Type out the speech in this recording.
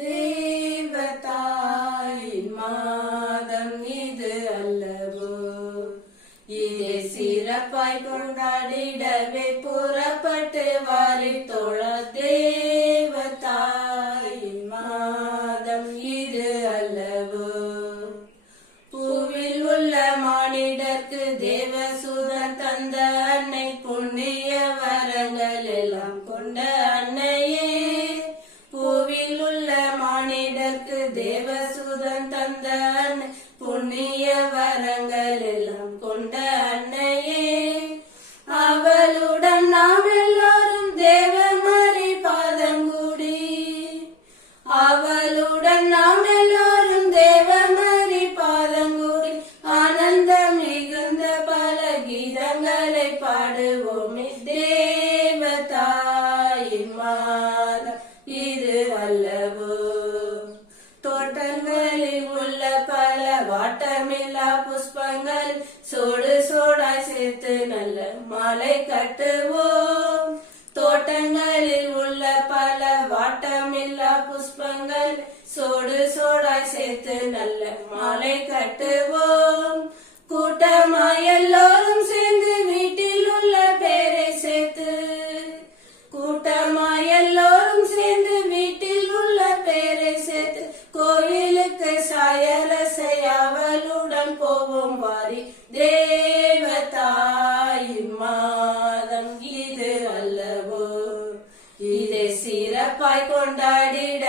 தேவதாயின் மாதம் இது அல்லவோ, இதை சிறப்பாய் கொண்டாடிடவே புறப்பட்டு வாரி தோழ. தேவதாயின் மாதம் இது அல்லவோ, பூவில் உள்ள மானிடர்க்கு தேவசூதன் தந்த அன்னை, புண்ணிய வரங்கள் எல்லாம் கொண்ட அன்னையே. பூவில் உள்ள மானிடர்க்கு தேவசூதன் தந்த அன்னை, புண்ணிய வரங்கள் எல்லாம் கொண்ட அன்னையே. அவளுடன் நாம் எல்லாரும் தேவமரி பாதங்கூடி, அவளுடன் நாம் எல்லாரும் தேவமரி பாதங்கூடி, ஆனந்தம் மிகுந்த பல கீதங்களை பாடுவோமே. தேவதாயின் மாதம் இது அல்லவோ, தோட்டங்களில் உள்ள பல வாட்டமில்லா புஷ்பங்கள் சோடு சோடாய் சேர்த்து நல்ல மாலை கட்டுவோம். தோட்டங்களில் உள்ள பல வாட்டமில்லா புஷ்பங்கள் சோடு சோடாய் சேர்த்து நல்ல மாலை கட்டுவோம். கூட்டமாய் எல்லோரும் சேர்ந்து வீட்டில் உள்ள பேரை சேர்த்து, கூட்டமாய் எல்லோரும் சேர்ந்து வீட்டில் உள்ள பேரை சேர்த்து, கோயிலுக்கு சாயரசை அவளுடன் போவோம் வாரி. தேவதாயின் மாதம் இது அல்லவோ, இதை சிறப்பாய் கொண்டாடிட